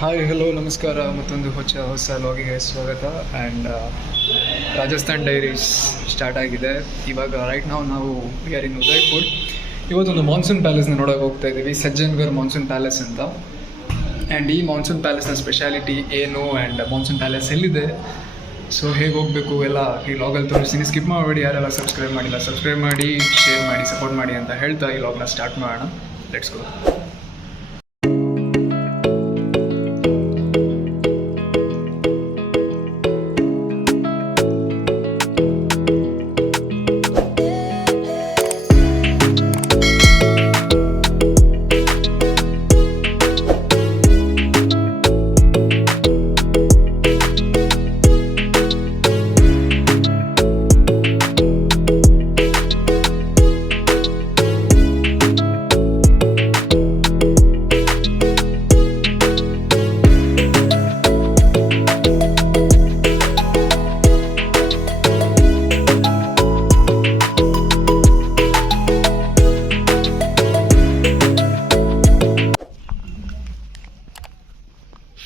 Hi hello ನಮಸ್ಕಾರ. ಮತ್ತೊಂದು ಹೊಸ ಲಾಗಿಗೆ ಸ್ವಾಗತ. ಆ್ಯಂಡ್ ರಾಜಸ್ಥಾನ್ ಡೈರೀಸ್ ಸ್ಟಾರ್ಟ್ ಆಗಿದೆ ಇವಾಗ. ರೈಟ್ ನಾವು ವಿ ಆರ್ ಇನ್ ಉದಯ್ಪುರ್. ಇವತ್ತೊಂದು ಮಾನ್ಸೂನ್ ಪ್ಯಾಲೇಸ್ನ ನೋಡೋಕೆ ಹೋಗ್ತಾ ಇದ್ದೀವಿ, ಸಜ್ಜನ್ಗರ್ ಮಾನ್ಸೂನ್ ಪ್ಯಾಲೇಸ್ ಅಂತ. ಆ್ಯಂಡ್ ಈ ಮಾನ್ಸೂನ್ ಪ್ಯಾಲೇಸ್ನ ಸ್ಪೆಷಾಲಿಟಿ ಏನು ಆ್ಯಂಡ್ ಮಾನ್ಸೂನ್ ಪ್ಯಾಲೇಸ್ ಎಲ್ಲಿದೆ, ಸೊ ಹೇಗೆ ಹೋಗಬೇಕು ಎಲ್ಲ ಈ ಲಾಗಲ್ಲಿ ತೋರಿಸ್ತೀನಿ. ಸ್ಕಿಪ್ ಮಾಡಬೇಡಿ. ಯಾರೆಲ್ಲ ಸಬ್ಸ್ಕ್ರೈಬ್ ಮಾಡಿಲ್ಲ ಸಬ್ಸ್ಕ್ರೈಬ್ ಮಾಡಿ, ಶೇರ್ ಮಾಡಿ, ಸಪೋರ್ಟ್ ಮಾಡಿ ಅಂತ ಹೇಳ್ತಾ ಈ ಲಾಗ್ನ ಸ್ಟಾರ್ಟ್ ಮಾಡೋಣ. Let's go.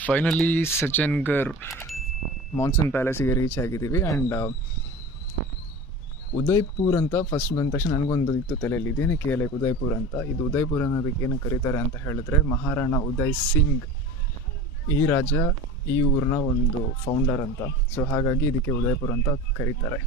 Finally Sajjangarh monsoon ಪ್ಯಾಲೇಸಿಗೆ ರೀಚ್ ಆಗಿದ್ದೀವಿ. ಆ್ಯಂಡ್ ಉದಯ್ಪುರ್ ಅಂತ ಫಸ್ಟ್ ಬಂದ ತಕ್ಷಣ ನನಗೊಂದು ಇತ್ತು ತಲೆಯಲ್ಲಿ, ಇದೇನಕ್ಕೆ ಲೈಕ್ ಉದಯ್ಪುರ್ ಅಂತ. ಇದು ಉದಯ್ಪುರ್ ಅನ್ನೋದಕ್ಕೆ ಏನು ಕರೀತಾರೆ ಅಂತ ಹೇಳಿದ್ರೆ, ಮಹಾರಾಣಾ ಉದಯ್ ಸಿಂಗ್ ಈ ರಾಜ ಈ ಊರಿನ ಒಂದು ಫೌಂಡರ್ ಅಂತ. ಸೊ ಹಾಗಾಗಿ ಇದಕ್ಕೆ ಉದಯ್ಪುರ್ ಅಂತ ಕರೀತಾರೆ.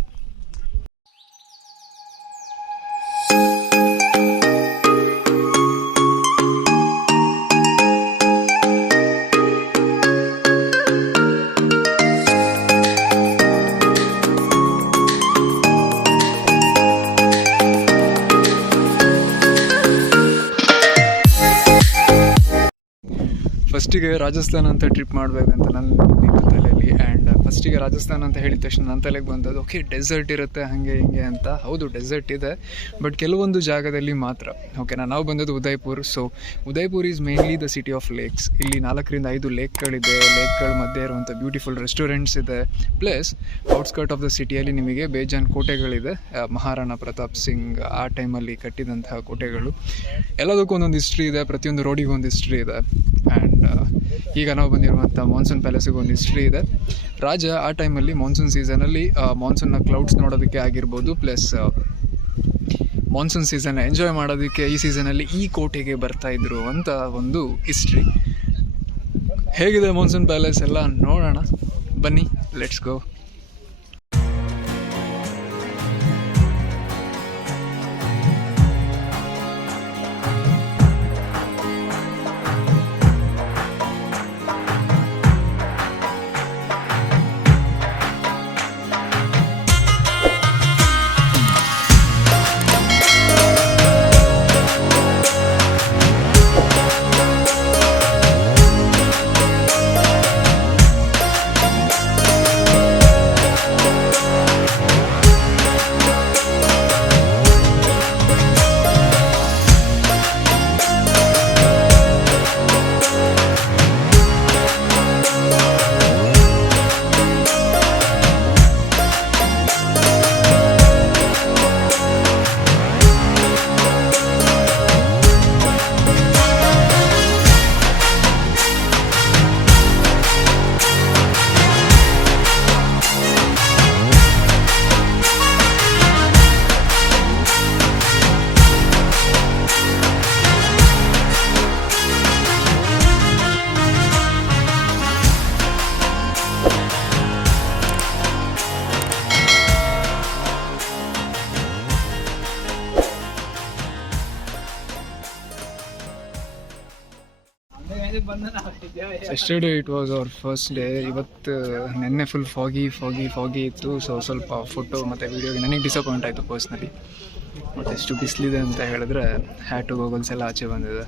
ಫಸ್ಟಿಗೆ ರಾಜಸ್ಥಾನ ಅಂತ ಟ್ರಿಪ್ ಮಾಡಬೇಕಂತ ನನ್ನ ತಲೆಯಲ್ಲಿ. ಆ್ಯಂಡ್ ಫಸ್ಟಿಗೆ ರಾಜಸ್ಥಾನ ಅಂತ ಹೇಳಿದ ತಕ್ಷಣ ನನ್ನ ತಲೆಗೆ ಬಂದದ್ದು, ಓಕೆ ಡೆಸರ್ಟ್ ಇರುತ್ತೆ ಹಾಗೆ ಹಿಂಗೆ ಅಂತ. ಹೌದು ಡೆಸರ್ಟ್ ಇದೆ, ಬಟ್ ಕೆಲವೊಂದು ಜಾಗದಲ್ಲಿ ಮಾತ್ರ. ಓಕೆನಾ, ನಾವು ಬಂದದ್ದು Udaipur. So Udaipur is mainly the city of lakes. ಇಲ್ಲಿ 4-5 ಲೇಕ್ಗಳಿದೆ. ಲೇಕ್ಗಳ ಮಧ್ಯೆ ಇರುವಂಥ ಬ್ಯೂಟಿಫುಲ್ ರೆಸ್ಟೋರೆಂಟ್ಸ್ ಇದೆ. ಪ್ಲಸ್ ಔಟ್ಸ್ಕರ್ಟ್ ಆಫ್ ದ ಸಿಟಿಯಲ್ಲಿ ನಿಮಗೆ ಬೇಜಾನ್ ಕೋಟೆಗಳಿದೆ. ಮಹಾರಾಣಾ ಪ್ರತಾಪ್ ಸಿಂಗ್ ಆ ಟೈಮಲ್ಲಿ ಕಟ್ಟಿದಂತಹ ಕೋಟೆಗಳು. ಎಲ್ಲದಕ್ಕೂ ಒಂದೊಂದು ಹಿಸ್ಟ್ರಿ ಇದೆ, ಪ್ರತಿಯೊಂದು ರೋಡಿಗೂ ಒಂದು ಹಿಸ್ಟ್ರಿ ಇದೆ. ಆ್ಯಂಡ್ ಈಗ ನಾವು ಬಂದಿರುವಂಥ ಮಾನ್ಸೂನ್ ಪ್ಯಾಲೇಸಿಗೆ ಒಂದು ಹಿಸ್ಟ್ರಿ ಇದೆ. ರಾಜ ಆ ಟೈಮಲ್ಲಿ ಮಾನ್ಸೂನ್ ಸೀಸನಲ್ಲಿ ಮಾನ್ಸೂನ್ನ ಕ್ಲೌಡ್ಸ್ ನೋಡೋದಕ್ಕೆ ಆಗಿರ್ಬೋದು, ಪ್ಲಸ್ ಮಾನ್ಸೂನ್ ಸೀಸನ್ ಎಂಜಾಯ್ ಮಾಡೋದಕ್ಕೆ ಈ ಸೀಸನಲ್ಲಿ ಈ ಕೋಟೆಗೆ ಬರ್ತಾಯಿದ್ರು ಅಂತ ಒಂದು ಹಿಸ್ಟ್ರಿ. ಹೇಗಿದೆ ಮಾನ್ಸೂನ್ ಪ್ಯಾಲೇಸ್ ಎಲ್ಲ ನೋಡೋಣ ಬನ್ನಿ, let's go. Yesterday it was our first day. ಇವತ್ತು ನೆನ್ನೆ ಫುಲ್ ಫಾಗಿ ಇತ್ತು. ಸೊ ಸ್ವಲ್ಪ ಫೋಟೋ ಮತ್ತು ವೀಡಿಯೋಗೆ ನನಗೆ ಡಿಸಪಾಯಿಂಟ್ ಆಯಿತು ಪರ್ಸ್ನಲಿ. ಮತ್ತು ಎಷ್ಟು ಬಿಸಿಲಿದೆ ಅಂತ ಹೇಳಿದ್ರೆ ಹ್ಯಾಟು ಗೋಗಲ್ಸ್ ಎಲ್ಲ ಆಚೆ ಬಂದಿದೆ.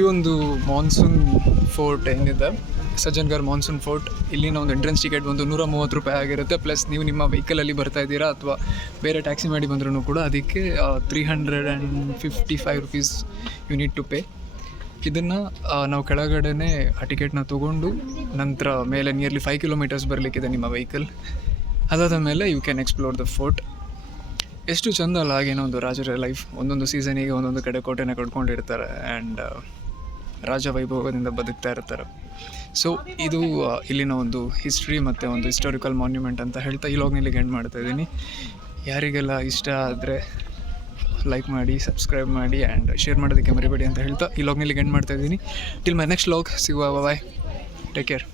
ಈ ಒಂದು ಮಾನ್ಸೂನ್ ಫೋರ್ಟ್ ಏನಿದೆ, ಸಜ್ಜನ್ಗರ್ ಮಾನ್ಸೂನ್ ಫೋರ್ಟ್, ಇಲ್ಲಿನ ಒಂದು ಎಂಟ್ರೆನ್ಸ್ ಟಿಕೆಟ್ ಬಂದು 130 ರೂಪಾಯಿ ಆಗಿರುತ್ತೆ. ಪ್ಲಸ್ ನೀವು ನಿಮ್ಮ ವೆಹಿಕಲಲ್ಲಿ ಬರ್ತಾ ಇದ್ದೀರಾ ಅಥವಾ ಬೇರೆ ಟ್ಯಾಕ್ಸಿ ಮಾಡಿ ಬಂದ್ರೂ ಕೂಡ ಅದಕ್ಕೆ 355 rupees you need to pay. ಇದನ್ನು ನಾವು ಕೆಳಗಡೆನೇ ಆ ಟಿಕೆಟ್ನ ತೊಗೊಂಡು ನಂತರ ಮೇಲೆ ನಿಯರ್ಲಿ 5 ಕಿಲೋಮೀಟರ್ಸ್ ಬರಲಿಕ್ಕಿದೆ ನಿಮ್ಮ ವೆಹಿಕಲ್. ಅದಾದ ಮೇಲೆ you can explore the fort. ಎಷ್ಟು ಚೆಂದ ಅಲ್ಲ ಆಗೇನೋ ಒಂದು ರಾಜರ ಲೈಫ್. ಒಂದೊಂದು ಸೀಸನಿಗೆ ಒಂದೊಂದು ಕಡೆ ಕೋಟೆನ ಕಟ್ಕೊಂಡಿರ್ತಾರೆ ಆ್ಯಂಡ್ ರಾಜ ವೈಭವದಿಂದ ಬದುಕ್ತಾ ಇರ್ತಾರೆ. ಸೊ ಇದು ಇಲ್ಲಿನ ಒಂದು ಹಿಸ್ಟ್ರಿ ಮತ್ತು ಒಂದು ಹಿಸ್ಟಾರಿಕಲ್ ಮಾನ್ಯುಮೆಂಟ್ ಅಂತ ಹೇಳ್ತಾ ಈ ಲಾಗ್ನಲ್ಲಿ ಎಂಡ್ ಮಾಡ್ತಾಯಿದ್ದೀನಿ. ಯಾರಿಗೆಲ್ಲ ಇಷ್ಟ ಆದರೆ ಲೈಕ್ ಮಾಡಿ, ಸಬ್ಸ್ಕ್ರೈಬ್ ಮಾಡಿ ಆ್ಯಂಡ್ ಶೇರ್ ಮಾಡೋದಕ್ಕೆ ಮರಿಬೇಡಿ ಅಂತ ಹೇಳ್ತಾ ಈ ಲಾಗ್ನಲ್ಲಿ ಎಂಡ್ ಮಾಡ್ತಾಯಿದ್ದೀನಿ. ಟಿಲ್ ಮೈ ನೆಕ್ಸ್ಟ್ ಲಾಗ್ ಸಿಗುವ. ಬಾಯ್, ಟೇಕ್ ಕೇರ್.